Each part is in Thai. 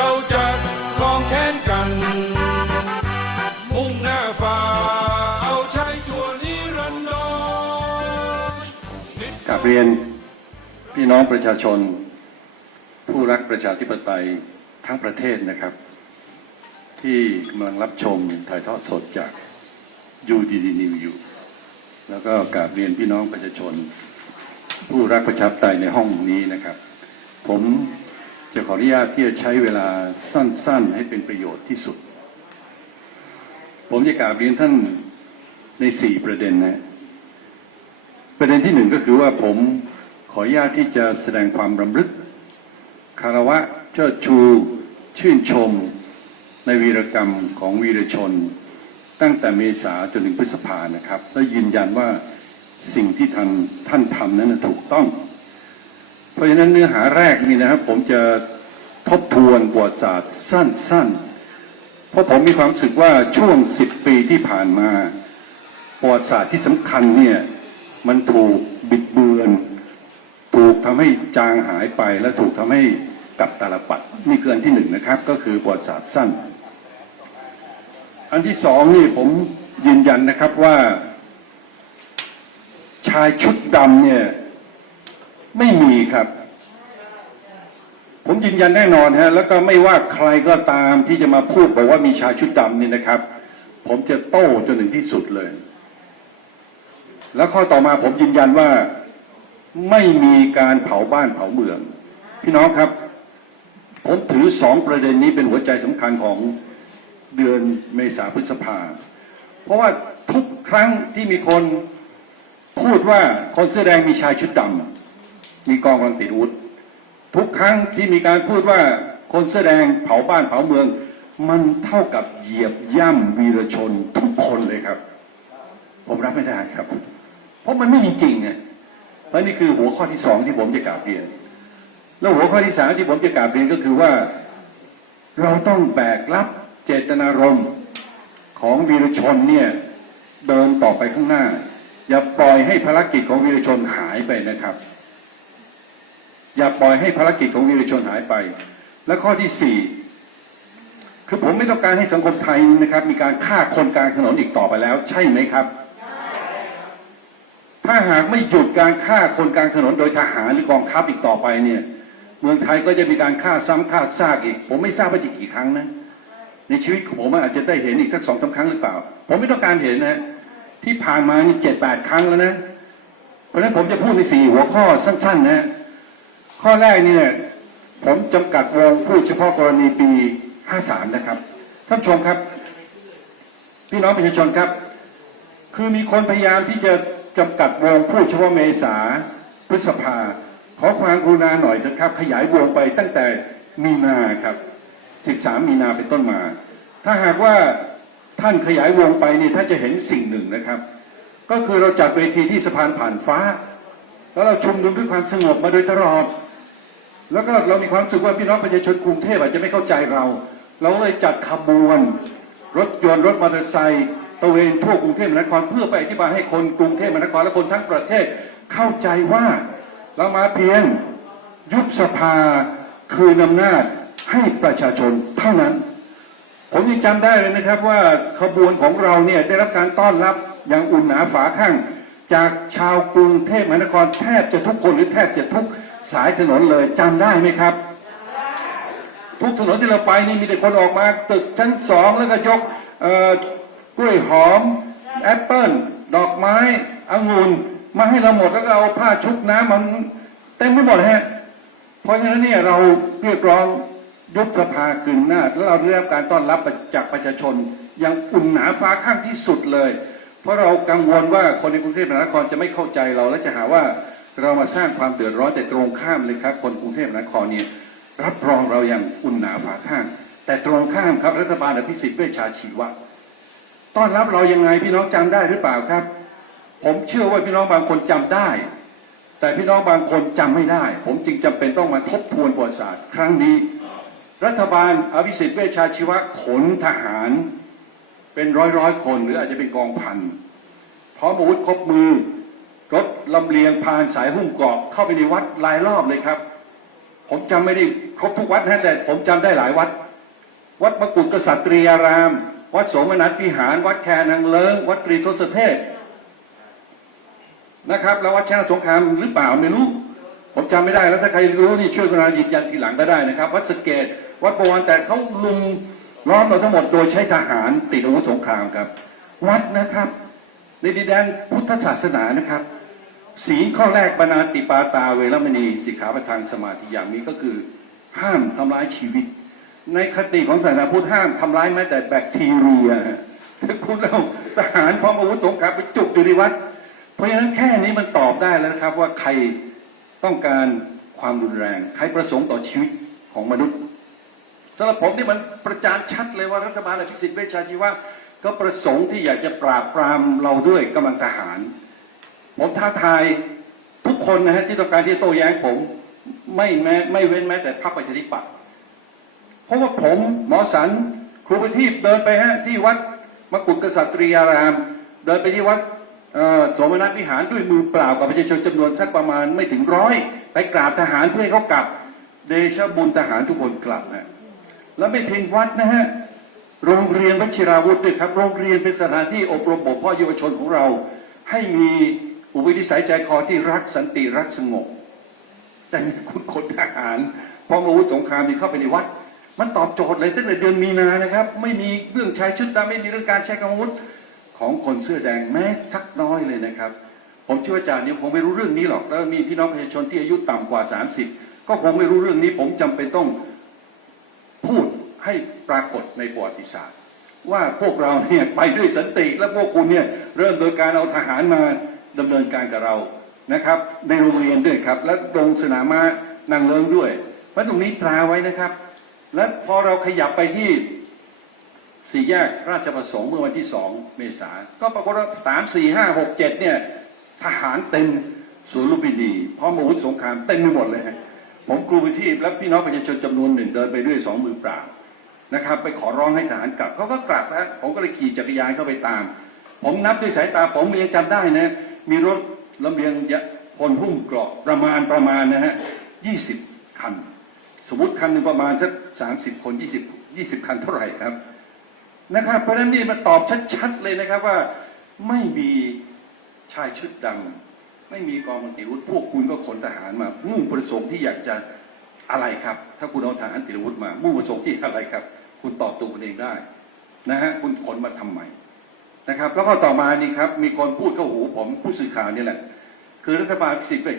เราจะคลองแขนกัน มุ่งหน้าฝ่าเอาชัยชั่วนิรันดรกราบเรียนพี่น้องประชาชน ผู้รักประชาธิปไตยทั้งประเทศนะครับ ที่กำลังรับชมถ่ายทอดสดจาก UDD New อยู่แล้วก็กราบเรียนพี่น้องประชาชน ผู้รักประชาธิปไตยในห้องนี้นะครับ ผม จะขออนุญาตที่จะใช้เวลาสั้น ๆ ให้เป็นประโยชน์ที่สุด ผมจะกราบเรียนท่านในสี่ประเด็นนะประเด็นที่หนึ่งก็คือว่าผมขออนุญาตที่จะแสดงความรำลึก คารวะเชิดชูชื่นชม ในวีรกรรมของวีรชน ตั้งแต่เมษาจนถึงพฤษภานะครับ และยืนยันว่าสิ่งที่ท่านท่านทำนั้นถูกต้อง เพราะฉะนั้นเนื้อหาแรกนี่นะครับผมจะ ทบทวนประวัติศาสตร์สั้นๆ เพราะผมมีความรู้สึกว่าช่วงสิบปีที่ผ่านมาประวัติศาสตร์ที่สำคัญเนี่ยมันถูกบิดเบือน ถูกทำให้จางหายไปและถูกทำให้กลับตาลปัดนี่คืออันที่หนึ่งนะครับ ก็คือประวัติศาสตร์สั้น อันที่สองนี่ผมยืนยันนะครับว่า ชายชุดดำเนี่ยไม่มีครับ ผมยืนยันแน่นอนฮะแล้วก็ไม่ว่าใครก็ตามที่จะมาพูดบอกว่ามีชายชุดดำนี่นะครับ ผมจะโต้จนถึงที่สุดเลย แล้วข้อต่อมาผมยืนยันว่าไม่มีการเผาบ้านเผาเมือง พี่น้องครับ ผมถือสองประเด็นนี้เป็นหัวใจสำคัญของเดือนเมษาพฤษภา เพราะว่าทุกครั้งที่มีคนพูดว่าคนเสื้อแดงมีชายชุดดำมีกองกำลังติดอาวุธ ทุกครั้งที่มีการพูดว่าคนเสื้อแดงเผาบ้านเผาเมือง มันเท่ากับเหยียบย่ำวีรชนทุกคนเลยครับ ผมรับไม่ได้ครับ เพราะมันไม่มีจริงไงและนี่คือหัวข้อที่สองที่ผมจะกล่าวเรียน แล้วหัวข้อที่สามที่ผมจะกล่าวเรียนก็คือว่า เราต้องแบกรับเจตนารมณ์ของวีรชนเนี่ยเดินต่อไปข้างหน้า อย่าปล่อยให้ภารกิจของวีรชนหายไปนะครับ อย่าปล่อยให้ภารกิจของวีรชนหายไป และข้อที่สี่คือผมไม่ต้องการให้สังคมไทยนะครับ มีการฆ่าคนกลางถนนอีกต่อไปแล้ว ใช่ไหมครับ ถ้าหากไม่หยุดการฆ่าคนกลางถนนโดยทหารหรือกองทัพอีกต่อไปเนี่ยเมืองไทยก็จะมีการฆ่าซ้ำฆ่าซากอีก ผมไม่ทราบว่าจะกี่ครั้งนะในชีวิตของผมอาจจะได้เห็นอีกสักสองสาครั้งหรือเปล่า ผมไม่ต้องการเห็นนะ ที่ผ่านมานี่เจ็ดแปดครั้งแล้วนะ เพราะฉะนั้นผมจะพูดในสี่หัวข้อสั้น ๆ นะ ข้อแรกเนี่ยผมจำกัดวงพูดเฉพาะกรณีปี 53 นะครับท่านชมครับ พี่น้องประชาชนครับ คือมีคนพยายามที่จะจำกัดวงพูดเฉพาะเมษาพฤษภา ขอความกรุณาหน่อยเถอะครับ ขยายวงไปตั้งแต่มีนาครับ 13 มีนาเป็นต้นมา ถ้าหากว่าท่านขยายวงไปนี่ท่านจะเห็นสิ่งหนึ่งนะครับ ก็คือเราจัดเวทีที่สะพานผ่านฟ้า แล้วเราชุมนุมด้วยความสงบมาโดยตลอด แล้วก็เรามีความรู้สึกว่าพี่น้องประชาชนกรุงเทพอาจจะไม่เข้าใจเรา เราเลยจัดขบวน รถยนต์รถมอเตอร์ไซค์ตะเวนทั่วกรุงเทพมหานครเพื่อไปอธิบายให้คนกรุงเทพมหานครและคนทั้งประเทศเข้าใจว่าเรามาเพียงยุบสภาคืนอำนาจให้ประชาชนเท่านั้น ผมยังจำได้เลยนะครับว่าขบวนของเราเนี่ยได้รับการต้อนรับอย่างอุ่นหนาฝาข้าง จากชาวกรุงเทพมหานครแทบจะทุกคนหรือแทบจะทุก สายถนนเลยจำได้ไหมครับ ทุกถนนที่เราไปนี่มีแต่คนออกมา ตึกชั้นสองแล้วก็ยกกล้วยหอมแอปเปิ้ลดอกไม้องุ่นมาให้เราหมดแล้วก็เอาผ้าชุบน้ำมันเต็มไปหมดฮะเพราะฉะนั้นเนี่ยเราเรียกร้องยุบสภาคืนหน้าแล้วเราได้รับการต้อนรับจากประชาชนอย่างอุ่นหนาฟ้าข้างที่สุดเลย เพราะเรากังวลว่าคนในกรุงเทพมหานครจะไม่เข้าใจเราและจะหาว่า เรามาสร้างความเดือดร้อนแต่ตรงข้ามเลยครับ คนกรุงเทพมหานครเนี่ยรับรองเราอย่างอุ่นหนาฝาข้าง แต่ตรงข้ามครับรัฐบาลอภิสิทธิ์เวชชาชีวะต้อนรับเรายังไงพี่น้องจำได้หรือเปล่าครับ ผมเชื่อว่าพี่น้องบางคนจำได้ แต่พี่น้องบางคนจำไม่ได้ ผมจึงจำเป็นต้องมาทบทวนประวัติศาสตร์ ครั้งนี้ รัฐบาลอภิสิทธิ์เวชชาชีวะขนทหารเป็นร้อยร้อยคนหรืออาจจะเป็นกองพันพร้อมอาวุธครบมือ ลำเลียงผ่านสายหุ้มเกราะเข้าไปในวัดหลายรอบเลยครับ ผมจำไม่ได้ครบทุกวัดนะแต่ผมจำได้หลายวัด วัดมกุฎกษัตริยาราม วัดสมนัสวิหาร วัดแคนางเลิง วัดตรีทศเทพนะครับ แล้ววัดชนะสงครามหรือเปล่าไม่รู้ ผมจำไม่ได้แล้วถ้าใครรู้นี่ช่วยกรุณายืนยันทีหลังก็ได้นะครับ วัดสเกตวัดประวันแต่เขาลุมล้อมเราทั้งหมดโดยใช้ทหารติดอาวุธสงครามครับ วัดนะครับในดินแดนพุทธศาสนานะครับ สีลข้อแรกบรรณาติปาตาเวรมณีสิกขาประทานสมาธิอย่างนี้ก็คือ ห้ามทำร้ายชีวิต ในคติของศาสนาพุทธห้ามทำร้ายแม้แต่แบคทีเรียถ้าคุณเอาทหารพร้อมอาวุธสงครามไปจุกอยู่ในวัด เพราะฉะนั้นแค่นี้มันตอบได้แล้วนะครับ ว่าใครต้องการความรุนแรง ใครประสงค์ต่อชีวิตของมนุษย์สำหรับผมนี่มันประจานชัดเลยว่ารัฐบาลอภิสิทธิ์เวชชาชีวะก็ประสงค์ที่อยากจะปราบปรามเราด้วยกำลังทหาร ผมท้าทายทุกคนนะฮะที่ต้องการที่โต้แย้งผมไม่แม้ไม่เว้นแม้แต่พรรคประชาธิปัตย์เพราะว่าผมหมอสันครูประทีปเดินไปฮะที่วัดมกุฎกษัตริยาราม เดินไปที่วัดสมนัสวิหารด้วยมือเปล่ากับประชาชนจำนวนสักประมาณไม่ถึงร้อยไปกราบทหารเพื่อให้เขากลับเดชะบุญทหารทุกคนกลับนะแล้วไม่เพียงวัดนะฮะโรงเรียนวชิราวุธด้วยครับ โรงเรียนเป็นสถานที่อบรมบ่มเพาะเยาวชนของเรา ให้มี อุปนิสัยใจคอที่รักสันติรักสงบ แต่คุณคนทหารพร้อมอาวุธสงครามนี่เข้าไปในวัด มันตอบโจทย์เลยตั้งแต่เดือนมีนานะครับ ไม่มีเรื่องชายชุดดำไม่มีเรื่องการใช้กำลังอาวุธของคนเสื้อแดงแม้ทักน้อยเลยนะครับ ผมเชื่อว่าอาจารย์เนี่ยคงไม่รู้เรื่องนี้หรอกแล้วมีพี่น้องประชาชนที่อายุต่ำกว่า 30 ก็คงไม่รู้เรื่องนี้ ผมจำเป็นต้องพูดให้ปรากฏในประวัติศาสตร์ ว่าพวกเราเนี่ยไปด้วยสันติและพวกคุณเนี่ยเริ่มโดยการเอาทหารมา ดำเนินการกับเรานะครับ ในโรงเรียนด้วยครับ และลงสนามม้านางเลิงด้วยเพราะตรงนี้ตราไว้นะครับ และพอเราขยับไปที่สี่แยกราชประสงค์เมื่อวันที่สองเมษาก็ปรากฏว่าสามสี่ห้าหกเจ็ดเนี่ยทหารเต็มสวนลุมพินีพร้อมอาวุธสงครามเต็มไปหมดเลยฮะผมครูวิทีปและพี่น้องประชาชนจำนวนหนึ่งเดินไปด้วยสองมือเปล่านะครับ ไปขอร้องให้ทหารกลับเขาก็กลับแล้วผมก็เลยขี่จักรยานเข้าไปตาม ผมนับด้วยสายตาผมยังจำได้นะ มีรถลำเลียงยะพลหุ้มเกราะประมาณประมาณนะฮะยี่สิบคัน สมมติคันหนึ่งประมาณสักสามสิบคนยี่สิบยี่สิบคันเท่าไหร่ครับนะครับเพราะนั้นนี่มาตอบชัดๆเลยนะครับว่าไม่มีชายชุดดำไม่มีกองมังติวุฒิพวกคุณก็ขนทหารมามุ่งประสงค์ที่อยากจะอะไรครับ ถ้าคุณเอาทหารติดอาวุธมา มุ่งประสงค์ที่อะไรครับ คุณตอบตัวคุณเองได้นะฮะคุณขนมาทำไม นะครับ แล้วก็ต่อมานี่ครับมีคนพูดเข้าหูผมผู้สื่อข่าวนี่แหละ คือรัฐบาลสิบเอก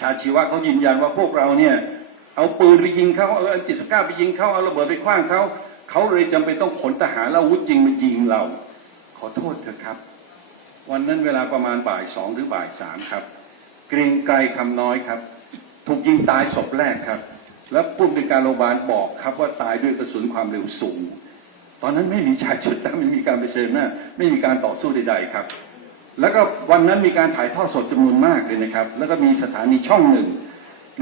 ชาชีวะเขายืนยันว่าพวกเราเนี่ยเอาปืนไปยิงเขาเอาอันจิตสก้าไปยิงเขาเอาระเบิดไปคว้างเขาเขาเลยจำเป็นต้องขนทหารแล้วอาวุธจริงมายิงเรา ขอโทษเถอะครับ วันนั้นเวลาประมาณบ่ายสองหรือบ่ายสามครับเกรงไกรคำน้อยครับ ถูกยิงตายศพแรกครับ แล้วผู้บริการโรงพยาบาลบอกครับว่าตายด้วยกระสุนความเร็วสูง ตอนนั้นไม่มีชายชุดดำไม่มีการเผชิญหน้าไม่มีการต่อสู้ใดๆครับ แล้วก็วันนั้นมีการถ่ายทอดสดจำนวนมากเลยนะครับ แล้วก็มีสถานีช่องหนึ่ง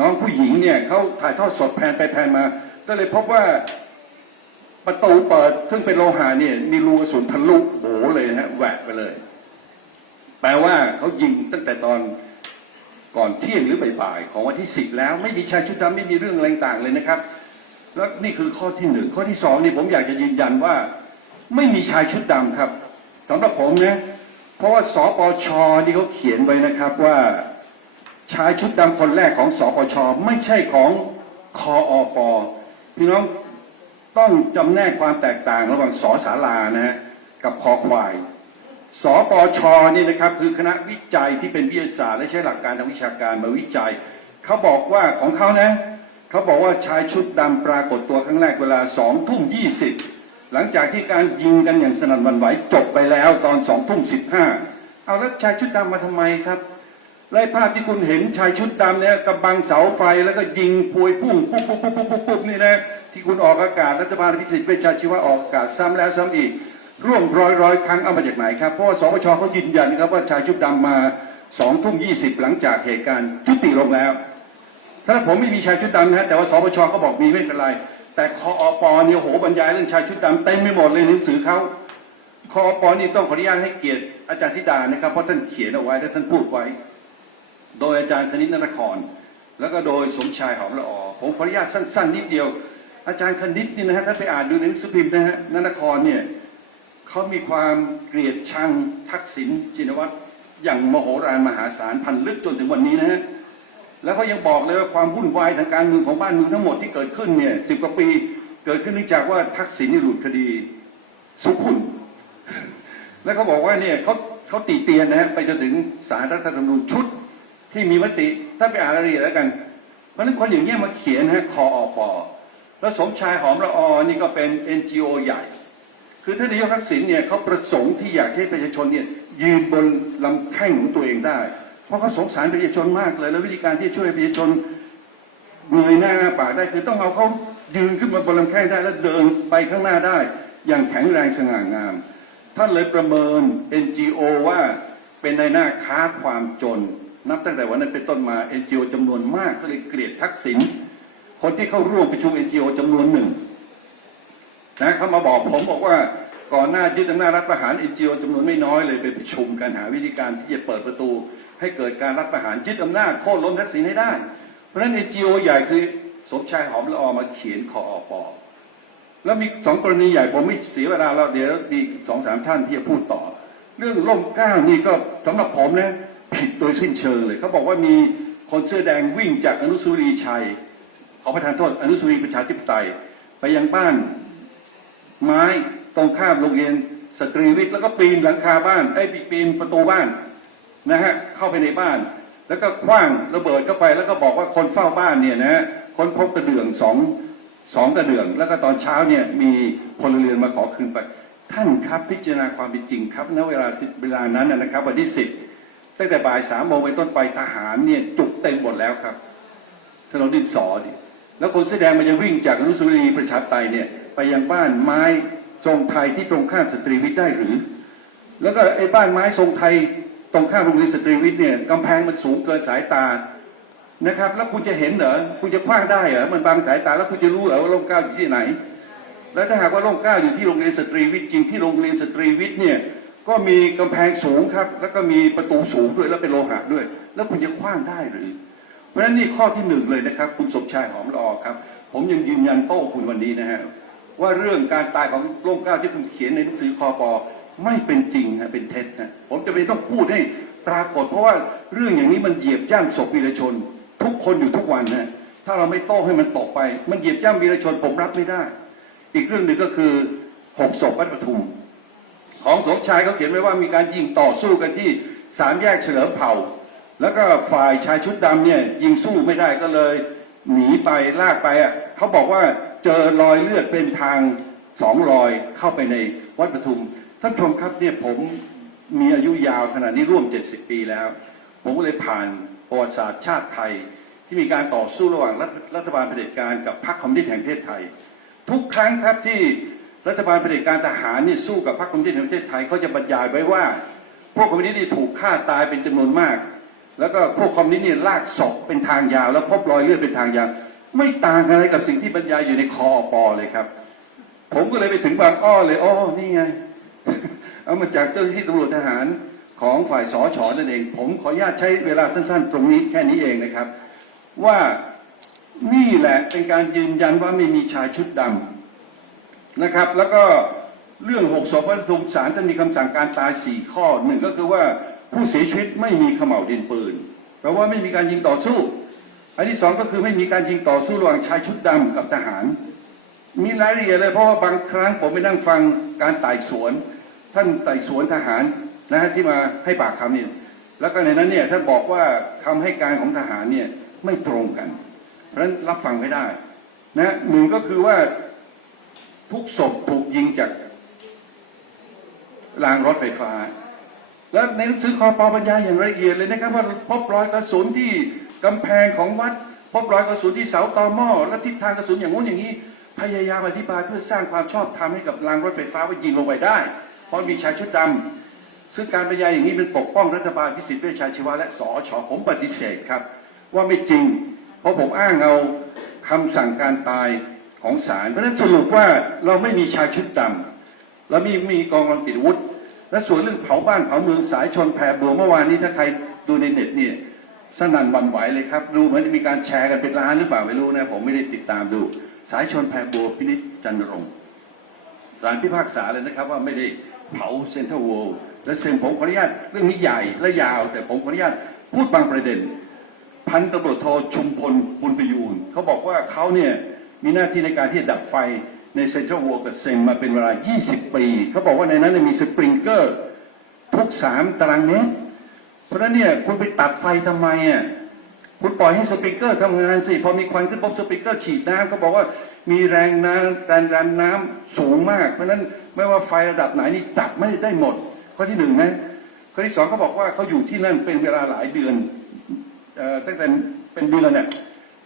น้องผู้หญิงเนี่ยเขาถ่ายทอดสดแพนไปแพนมา ก็เลยพบว่าประตูเปิดซึ่งเป็นโลหะเนี่ยมีรูกระสุนทะลุโบเลยนะฮะแหวกไปเลย แปลว่าเขายิงตั้งแต่ตอนก่อนเที่ยงหรือบ่ายๆของวันที่สิบแล้ว ไม่มีชายชุดดำไม่มีเรื่องอะไรต่างเลยนะครับ แล้วนี่คือข้อที่หนึ่งข้อที่สองนี่ผมอยากจะยืนยันว่า ไม่มีชายชุดดำครับสำหรับผมนะเพราะว่าสปชนี่เขาเขียนไว้นะครับว่าชายชุดดำคนแรกของสปชไม่ใช่ของคออปพี่น้องต้องจำแนกความแตกต่างระหว่างสสารานะฮะกับคอควายสปชนี่นะครับคือคณะวิจัยที่เป็นวิทยาศาสตร์และใช้หลักการทางวิชาการมาวิจัยเขาบอกว่าของเขานะ เขาบอกว่าชายชุดดำปรากฏตัวครั้งแรกเวลาสองทุ่มยี่สิบหลังจากที่การยิงกันอย่างสนั่นวันไหวจบไปแล้วตอนสองทุ่มสิบห้าเอาแล้วชายชุดดำมาทำไมครับไล่ภาพที่คุณเห็นชายชุดดำเนี่ยกำบังเสาไฟแล้วก็ยิงพวยพุ่งปุ๊บปุ๊บปุ๊บปุ๊บปุ๊บปุ๊บนี่นะที่คุณออกอากาศรัฐบาลพิสิทธิ์เวชชาชีวะออกอากาศซ้ำแล้วซ้ำอีก ร่วมร้อยร้อยครั้งเอามาจากไหนครับ เพราะว่าสปชเขายืนยันครับว่าชายชุดดำมาสองทุ่มยี่สิบหลังจากเหตุการณ์ยุติลงแล้ว ถ้าผมไม่มีชายชุดดำนะฮะแต่ว่าสปชเขาบอกมีไม่เป็นไร แต่คออปเนี่ยโหบรรยายเรื่องชายชุดดำเต็มไม่หมดเลยหนังสือเขาคออปนี่ต้องขออนุญาตให้เกียรติอาจารย์ธิดานะครับเพราะท่านเขียนเอาไว้และท่านพูดไว้ โดยอาจารย์คณิตนคร แล้วก็โดยสมชายหอมละออผมขออนุญาตสั้นๆนิดเดียว อาจารย์คณิตนี่นะฮะท่าไปอ่านดูในหนังสือพิมพ์นะฮะนนครเนี่ยเขามีความเกลียดชังทักษิณชินวัตรอย่างมโหฬารมหาศาลพันลึกจนถึงวันนี้นะฮะ แล้วเขายังบอกเลยว่าความวุ่นวายทางการเมืองของบ้านเมืองทั้งหมดที่เกิดขึ้นเนี่ยสิบกว่าปีเกิดขึ้นเนื่องจากว่าทักษิณนี่หลุดคดีสุขุนแล้วเขาบอกว่าเนี่ยเขาเขาตีเตียนนะฮะไปจนถึงสารรัฐธรรมนูญชุดที่มีมติถ้านไปอ่านรายละเอียดแล้วกัน เพราะนั้นคนอย่างเงี้ยมาเขียนนะฮะคออปอแล้วสมชายหอมละออนี่ก็เป็น NGO ใหญ่ คือท่านนายกทักษิณเนี่ยเขาประสงค์ที่อยากให้ประชาชนเนี่ยยืนบนลำแข้งของตัวเองได้ เพราะเขาสงสารประชาชนมากเลย แล้ววิธีการที่ช่วยประชาชนเงยหน้าอ้าปากได้คือต้องเอาเขายืนขึ้นมาบนลำแข้งได้แล้วเดินไปข้างหน้าได้ อย่างแข็งแรงสง่างาม ท่านเลยประเมิน NGO ว่าเป็นในหน้าค้าความจน นับตั้งแต่วันนั้นเป็นต้นมา NGO จำนวนมากก็เลยเกลียดทักษิณคนที่เข้าร่วมประชุม NGO จำนวนหนึ่งนะเขามาบอกผมบอกว่าก่อนหน้ายึดอำนาจรัฐประหาร NGO จำนวนไม่น้อยเลยไปประชุมกันหาวิธีการที่จะเปิดประตู ให้เกิดการรัฐประหารยึดอำนาจโค่นล้มทักษิณให้ได้ เพราะฉะนั้น NGO ใหญ่คือสมชายหอมละออมาเขียนคออปอแล้วมีสองกรณีใหญ่ผมไม่เสียเวลาแล้วเดี๋ยวมีสองสามท่านที่จะพูดต่อ เรื่องล่มกล้านี่ก็สำหรับผมนะผิดโดยสิ้นเชิงเลยเขาบอกว่ามีคนเสื้อแดงวิ่งจากอนุสาวรีชัย ขอประทานโทษอนุสาวรีประชาธิปไตย ไปยังบ้าน ไม้ตรงข้ามโรงเรียนสตรีวิทย์แล้วก็ปีนหลังคาบ้านไอ้ปีนประตูบ้าน นะฮะเข้าไปในบ้าน แล้วก็คว้างระเบิดเข้าไป แล้วก็บอกว่าคนเฝ้าบ้านเนี่ยนะฮะคนพบกระเดื่องสองสองกระเดื่อง แล้วก็ตอนเช้าเนี่ยมีพลเรือนมาขอคืนไป ท่านครับพิจารณาความเป็นจริงครับณเวลาเวลานั้นนะครับวันที่สิบตั้งแต่บ่ายสามโมงไปนต้นไปทหารเนี่ยจุกเต็มหมดแล้วครับถนนดินสอดิแล้วคนเสื้อแดงมันจะวิ่งจากอนุสาวรีย์ประชาไตยเนี่ยไปยังบ้านไม้ทรงไทยที่ตรงข้ามสตรีวิทย์ได้หรือ แล้วก็ไอ้บ้านไม้ทรงไทย ตรงข้ามโรงเรียนสตรีวิทย์เนี่ยกำแพงมันสูงเกินสายตานะครับ แล้วคุณจะเห็นเหรอคุณจะคว้างได้เหรอมันบังสายตา แล้วคุณจะรู้เหรอว่าร่มเกล้าอยู่ที่ไหน แล้วถ้าหากว่าร่มเกล้าอยู่ที่โรงเรียนสตรีวิทย์จริงที่โรงเรียนสตรีวิทย์เนี่ยก็มีกำแพงสูงครับ แล้วก็มีประตูสูงด้วยแล้วเป็นโลหะด้วย แล้วคุณจะคว้างได้หรือ เพราะฉะนั้นนี่ข้อที่หนึ่งเลยนะครับ คุณสมชายหอมละออครับ ผมยังยืนยันโต้คุณวันนี้นะฮะว่าเรื่องการตายของร่มเกล้าที่คุณเขียนในหนังสือคอปอ ไม่เป็นจริงนะเป็นเท็จนะผมจะไม่ต้องพูดให้ปรากฏ เพราะว่าเรื่องอย่างนี้มันเหยียบย่ำศพวีรชน ทุกคนอยู่ทุกวันนะถ้าเราไม่โต้ให้มันตกไป มันเหยียบย่ำวีรชนผมรับไม่ได้ อีกเรื่องหนึ่งก็คือหกศพวัดปทุม ของสมชายเขาเขียนไว้ว่ามีการยิงต่อสู้กันที่สามแยกเฉลิมเผ่า แล้วก็ฝ่ายชายชุดดำเนี่ยยิงสู้ไม่ได้ก็เลย หนีไปลากไปอะเขาบอกว่าเจอรอยเลือดเป็นทางสองรอยเข้าไปในวัดปทุม ท่านชมครับเนี่ยผมมีอายุยาวขนาดนี้ร่วม 70 ปีแล้ว ผมก็เลยผ่านประวัติศาสตร์ชาติไทย ที่มีการต่อสู้ระหว่างรัฐรฐบาลเผด็จการกับพรรคคอมมิวนิสต์แห่งประเทศไทย ทุกครั้งครับที่รัฐบาลเผด็จการทหารนี่สู้กับพรรคคอมมิวนิสต์แห่งประเทศไทยเขาจะบรรยายไว้ว่า พวกคอมมิวนิสต์นี่ถูกฆ่าตายเป็นจำนวนมาก แล้วก็พวกคอมมิวนิสต์เนี่ยลากศพเป็นทางยาว แล้วพบรอยเลือดเป็นทางยาวไม่ต่างอะไรกับสิ่งที่บรรยายอยู่ในคอปอเลยครับ ผมก็เลยไปถึงบางอ้อเลยอ้อนี่ไง เอามาจากเจ้าหน้าที่ตำรวจทหารของฝ่ายสอชอนั่นเอง ผมขออนุญาตใช้เวลาสั้นๆ ตรงนี้แค่นี้เองนะครับ ว่านี่แหละเป็นการยืนยันว่าไม่มีชายชุดดำนะครับ แล้วก็เรื่องหกศพวัตถุศาลท่านมีคำสั่งการตายสี่ข้อหนึ่งก็คือว่าผู้เสียชีวิตไม่มีเขม่าวดินปืนแปลว่าไม่มีการยิงต่อสู้ อันที่สองก็คือไม่มีการยิงต่อสู้ระหว่างชายชุดดำกับทหาร มีรายละเอียดเลยเพราะว่าบางครั้งผมไปนั่งฟังการไต่สวน ท่านไต่สวนทหารนะฮะที่มาให้ปากคำเนี่ยแล้วก็ในนั้นเนี่ยท่านบอกว่าคำให้การของทหารเนี่ยไม่ตรงกัน เพราะฉะนั้นรับฟังไม่ได้นะหนึ่งก็คือว่าทุกศพถูกยิงจากรางรถไฟฟ้า แล้วในหนังสือคอปอบรรยายอย่างละเอียดเลยนะครับว่าพบรอยกระสุนที่กำแพงของวัด พบรอยกระสุนที่เสาตอหม้อและทิศทางกระสุนอย่างงู้นอย่างนี้ พยายามอธิบายเพื่อสร้างความชอบธรรมให้กับรางรถไฟฟ้าว่ายิงลงไปได้ เพราะมีชายชุดดำซึ่งการบรรยายอย่างนี้เป็นปกป้องรัฐบาลพิสิทธิ์เวชชาชีวะและสอชผมปฏิเสธครับ ว่าไม่จริง เพราะผมอ้างเอาคำสั่งการตายของศาลเพราะฉะนั้นสรุปว่าเราไม่มีชายชุดดำแล้วมีมีกองกำลังติดวุธและส่วนเรื่องเผาบ้านเผาเมืองสายชนแพรบัวเมื่อวานนี้ถ้าใครดูในเน็ตเนี่ยสนั่นวันไหวเลยครับ ดูเหมือนจะมีการแชร์กันเป็นล้านหรือเปล่าไม่รู้นะผมไม่ได้ติดตามดู สายชนแพรบัวพินิจจันรงค์ศาลพิพากษาเลยนะครับว่าไม่ได้ เผาเซ็นทรัลเวิลด์และเซ็นผมขออนุญาตเรื่องนี้ใหญ่และยาว แต่ผมขออนุญาตพูดบางประเด็น พันตำรวจโทชุมพลบุญประยูนเขาบอกว่าเขาเนี่ยมีหน้าที่ในการที่จะดับไฟในเซ็นทรัลเวิลด์กับเซนมาเป็นเวลา 20 ปี เขาบอกว่าในนั้นมีสปริงเกอร์ทุก3ตารางเมตรเพราะนั้นเนี่ยคุณไปตัดไฟทำไมอะคุณปล่อยให้สปริงเกอร์ทำงานสิพอมีควันขึ้นปุ๊บสปริงเกอร์ฉีดน้ำก็บอกว่ามีแรงน้ำแรงดันน้ำสูงมาก เพราะฉะนั้น ไม่ว่าไฟระดับไหนนี่ดับไม่ได้หมด ข้อที่หนึ่งนะข้อที่สองเขาบอกว่าเขาอยู่ที่นั่นเป็นเวลาหลายเดือนออตั้งแต่เป็นเดือนเนี่ย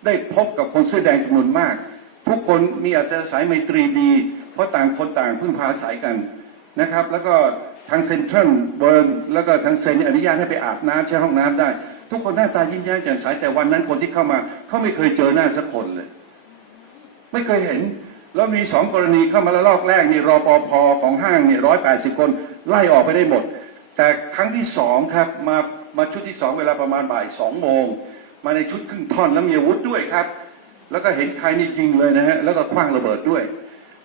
ได้พบกับคนเสื้อแดงจำนวนมาก ทุกคนมีอัตสายไมตรีดี เพราะต่างคนต่างพึ่งพาอายกันนะครับ แล้วก็ทางเซ็นทรัลเบิร์นแล้วก็ทางเซนอนุญาตให้ไปอาบน้ำใช้ห้องน้ำได้ ทุกคนหน้าตายิ้มแย้มแจ่มใสแต่วันนั้นคนที่เข้ามาเขาไม่เคยเจอหน้าสักคนเลย ไม่เคยเห็น แล้วมีสองกรณีเข้ามาละลอกแรกนี่รอปภของห้างนี่ร้อยแปดสิบคนไล่ออกไปได้หมด แต่ครั้งที่สองครับมามาชุดที่สองเวลาประมาณบ่ายสองโมงมาในชุดครึ่งท่อนแล้วมีอาวุธด้วยครับ แล้วก็เห็นใครนี่ยิงเลยนะฮะแล้วก็คว้างระเบิดด้วย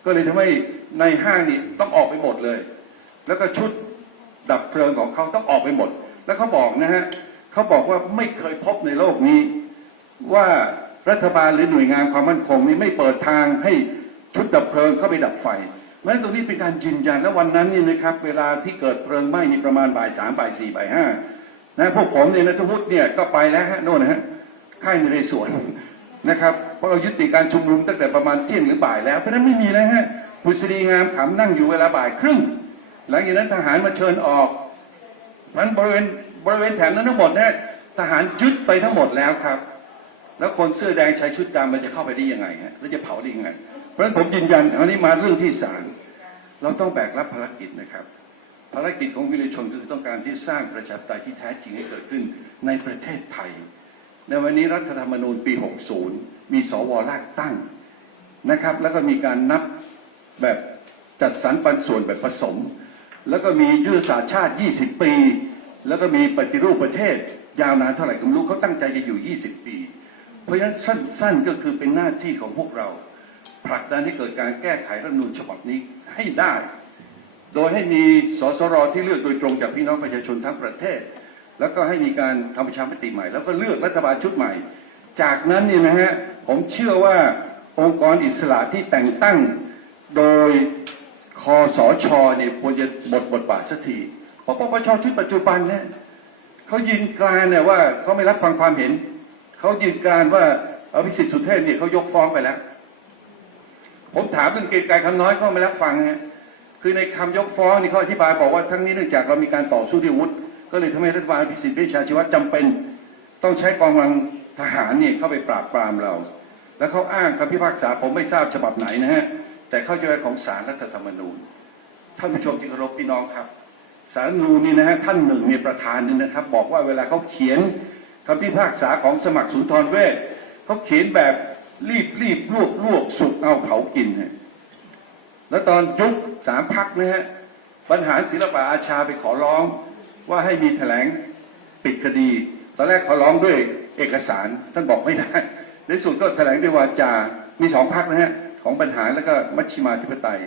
ก็เลยทำให้ในห้างนี่ต้องออกไปหมดเลย แล้วก็ชุดดับเพลิงของเขาต้องออกไปหมด แล้วเขาบอกนะฮะเขาบอกว่าไม่เคยพบในโลกนี้ ว่ารัฐบาลหรือหน่วยงานความมั่นคงนี่ไม่เปิดทางให้ ชุดดับเพลิงเข้าไปดับไฟเพราะฉะนั้นตรงนี้เป็นการยืนยันและวันนั้นนี่นะครับ เวลาที่เกิดเพลิงไหม้นี่ประมาณบ่ายสามบ่ายสี่บ่ายห้านะพวกผมเนี่ยนัทวุฒิเนี่ยก็ไปแล้วฮะโน่นนะฮะค่ายนเรศวรนะครับเพราะเรายุติการชุมนุมตั้งแต่ประมาณเที่ยงหรือบ่ายแล้วเพราะนั้นไม่มีแล้วฮะคุณศรีงามขำนั่งอยู่เวลาบ่ายครึ่ง หลังจากนั้นทหารมาเชิญออกมันบริเวณบริเวณแถบนั้นทั้งหมดนี่ทหารยึดไปทั้งหมดแล้วครับ แล้วคนเสื้อแดงใช้ชุดดำมันจะเข้าไปได้ยังไงฮะแล้วจะเผาได้ยังไง เพราะฉะนั้นผมยืนยันอันนี้มาเรื่องที่ศาลเราต้องแบกรับภารกิจนะครับ ภารกิจของวิเลชนคือต้องการที่สร้างประชาธิปไตยที่แท้จริงให้เกิดขึ้นในประเทศไทย ในวันนี้รัฐธรรมนูญปี 60 มีสวลากตั้งนะครับ แล้วก็มีการนับแบบจัดสรรปันส่วนแบบผสม แล้วก็มียุทธศาสตร์ชาติ 20 ปี แล้วก็มีปฏิรูปประเทศ ยาวนานเท่าไหร่ก็ไม่รู้เขาตั้งใจจะอยู่ 20 ปี เพราะฉะนั้นสั้นๆก็คือเป็นหน้าที่ของพวกเรา ผลักดันให้เกิดการแก้ไขรัฐมนูญฉบับนี้ให้ได้ โดยให้มีสสรที่เลือกโดยตรงจากพี่น้องประชาชนทั้งประเทศ แล้วก็ให้มีการทำประชามติใหม่ แล้วก็เลือกรัฐบาลชุดใหม่ จากนั้นเนี่ยนะฮะผมเชื่อว่าองค์กรอิสระที่แต่งตั้งโดยคอสชเนี่ยควรจะหมดบทบาทสักทีเพราะปปชชุดปัจจุบันเนี่ยเขายืนกรานเนี่ยว่าเขาไม่รับฟังความเห็น เขายืนกรานว่าอภิสิทธิ์สุเทพเนี่ยเขายกฟ้องไปแล้ว ผมถามเรื่องเกณฑ์การคำน้อยเขาไม่รับฟังฮะคือในคำยกฟ้องนี่เขาอธิบายบอกว่าทั้งนี้เนื่องจากเรามีการต่อสู้ด้วยวุธก็เลยทำให้รัฐบาลพิสิทธิ์วชชาชีวะจำเป็น ต้องใช้กองกำลังทหารเนี่ยเข้าไปปราบปรามเรา แล้วเขาอ้างคำพิพากษาผมไม่ทราบฉบับไหนนะฮะแต่เข้าใจของสารรัฐธรรมนูญท่านผู้ชมที่เคารพพี่น้องครับสารนูนี่นะฮะท่านหนึ่งเนี่ยประธานนี่นะครับ บอกว่าเวลาเขาเขียนคำพิพากษาของสมัครสุนทรเวชเขาเขียนแบบ รีบรีบลวกลวกสุกเอาเผากินฮะแล้วตอนยุคสามพักนะฮะบรรหารศิลปะอาชาไปขอร้องว่าให้มีแถลงปิดคดี ตอนแรกขอร้องด้วยเอกสารท่านบอกไม่ได้ในสุดก็แถลงด้วยวาจา มีสองพักนะฮะของบรรหารแล้วก็มัชชิมาธิปไตย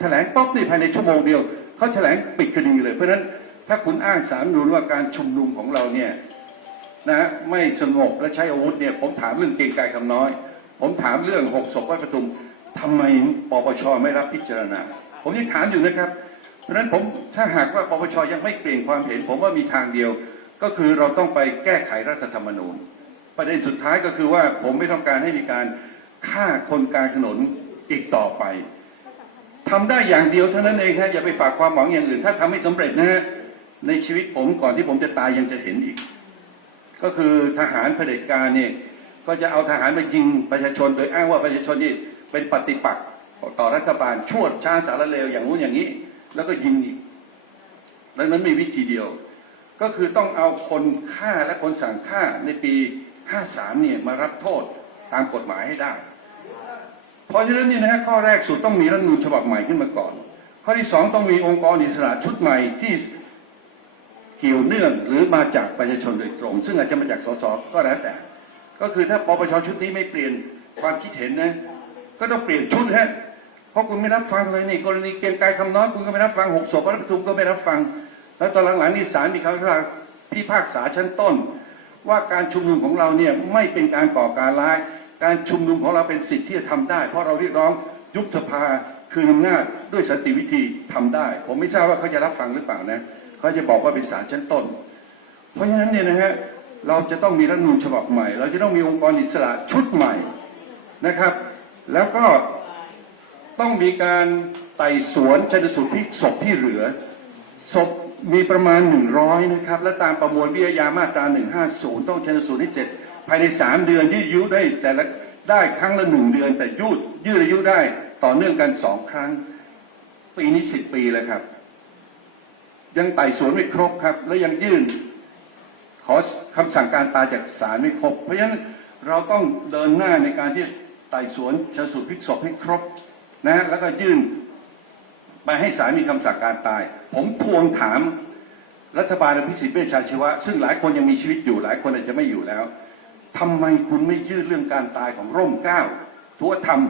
แถลงป๊อบนี่ภายในชั่วโมงเดียวเขาแถลงปิดคดีเลย เพราะฉะนั้นถ้าคุณอ้างสารนูนว่าการชุมนุมของเราเนี่ยนะฮะไม่สงบและใช้อาวุธเนี่ยผมถามเรื่องเกรงกายคำน้อย ผมถามเรื่องหกศพวัดปทุมทำไมปปชไม่รับพิจารณา ผมยังถามอยู่นะครับ เพราะฉะนั้นผมถ้าหากว่าปปชยังไม่เปลี่ยนความเห็น ผมว่ามีทางเดียว ก็คือเราต้องไปแก้ไขรัฐธรรมนูญ ประเด็นสุดท้ายก็คือว่าผมไม่ต้องการให้มีการฆ่าคนกลางถนนอีกต่อไปทำได้อย่างเดียวเท่านั้นเองฮะอย่าไปฝากความหวังอย่างอื่น ถ้าทำไม่สำเร็จนะฮะในชีวิตผมก่อนที่ผมจะตายยังจะเห็นอีก ก็คือทหารเผด็จการเนี่ย ก็จะเอาทหารมายิงประชาชนโดยอ้างว่าประชาชนนี่เป็นปฏิปักษ์ต่อรัฐบาลชวดช้าสารเลวอย่างนู้นอย่างนี้ แล้วก็ยิงอีกดังนั้นมีวิธีเดียว ก็คือต้องเอาคนฆ่าและคนสั่งฆ่าในปี 53เนี่ยมารับโทษตามกฎหมายให้ได้ เพราะฉะนั้นนี่นะฮะข้อแรกสุดต้องมีรัฐมนูญฉบับใหม่ขึ้นมาก่อน ข้อที่สองต้องมีองค์กรอิสระชุดใหม่ที่เกี่ยวเนื่องหรือมาจากประชาชนโดยตรง ซึ่งอาจจะมาจากสสก็แล้วแต่ ก็คือถ้าปปชชุดนี้ไม่เปลี่ยนความคิดเห็นนะ ก็ต้องเปลี่ยนชุดฮะเพราะคุณไม่รับฟังเลยนี่กรณีเกรียงไกรคำน้อยคุณก็ไม่รับฟังหกศพพระทุมก็ไม่รับฟัง แล้วตอนหลังๆนี่ศาลมีคำพิพากษาพิพากษาชั้นต้น ว่าการชุมนุมของเราเนี่ยไม่เป็นการก่อการร้าย การชุมนุมของเราเป็นสิทธิ์ที่จะทำได้ เพราะเราเรียกร้องยุบสภาคืนอำนาจด้วยสันติวิธีทำได้ ผมไม่ทราบว่าเขาจะรับฟังหรือเปล่านะเขาจะบอกว่าเป็นศาลชั้นต้น เพราะฉะนั้นเนี่ยนะฮะ เราจะต้องมีรัฐมนูญฉบับใหม่ เราจะต้องมีองค์กรอิสระชุดใหม่นะครับ แล้วก็ต้องมีการไต่สวนชันสูตรพลิกศพที่เหลือศพมีประมาณ 100 นะครับ และตามประมวลวิทยามาตรา 150 ต้องชันสูตรให้เสร็จ ภายใน 3 เดือนยืดยุได้แต่ละได้ครั้งละ 1 เดือน แต่ยืดยืดอายุได้ต่อเนื่องกัน 2 ครั้ง ปีนี้ 10 ปีแล้วครับ ยังไต่สวนไม่ครบครับ แล้วยังยื่น ขอคำสั่งการตายจากศาลไม่ครบ เพราะฉะนั้นเราต้องเดินหน้าในการที่ไต่สวนชนสูตรพลิกศพให้ครบนะฮะแล้วก็ยื่นไปให้ศาลมีคำสั่งการตาย ผมทวงถามรัฐบาลอภิสิทธิ์เวชชาชีวะ ซึ่งหลายคนยังมีชีวิตอยู่หลายคนอาจจะไม่อยู่แล้วทำไมคุณไม่ยื่นเรื่องการตายของร่มเก้าทัวธรรม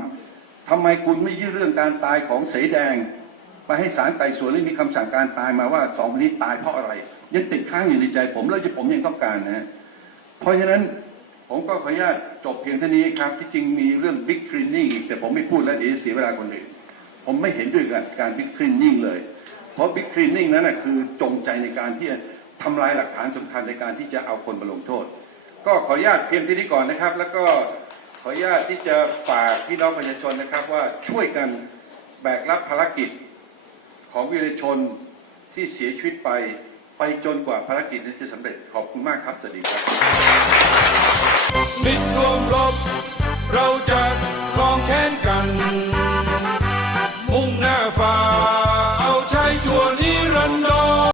ทำไมคุณไม่ยื่นเรื่องการตายของเสแดง ไปให้ศาลไต่สวนและมีคำสั่งการตายมาว่าสองคนนี้ตายเพราะอะไร ยังติดค้างอยู่ในใจผมแล้วผมยังต้องการนะฮะเพราะฉะนั้นผมก็ขออนุญาตจบเพียงเท่านี้ครับ ที่จริงมีเรื่อง Big Cleaning อีกแต่ผมไม่พูดแล้วเดี๋ยวเสียเวลาคนอื่นผมไม่เห็นด้วยกับการ Big Cleaning เลย เพราะ Big Cleaning นั้นนะคือจงใจในการที่จะทำลายหลักฐานสำคัญในการที่จะเอาคนมาลงโทษ ก็ขออนุญาตเพียงเที่านี้ก่อนนะครับ แล้วก็ขออนุญาตที่จะฝากพี่น้องประชาชนนะครับว่าช่วยกันแบกรับภารกิจของวีรชนที่เสียชีวิตไป ไปจนกว่าภารกิจนี้จะสำเร็จขอบคุณมากครับ สวัสดีครับมิตรรวมรบ เราจะคลองแขนกัน มุ่งหน้าฟ้า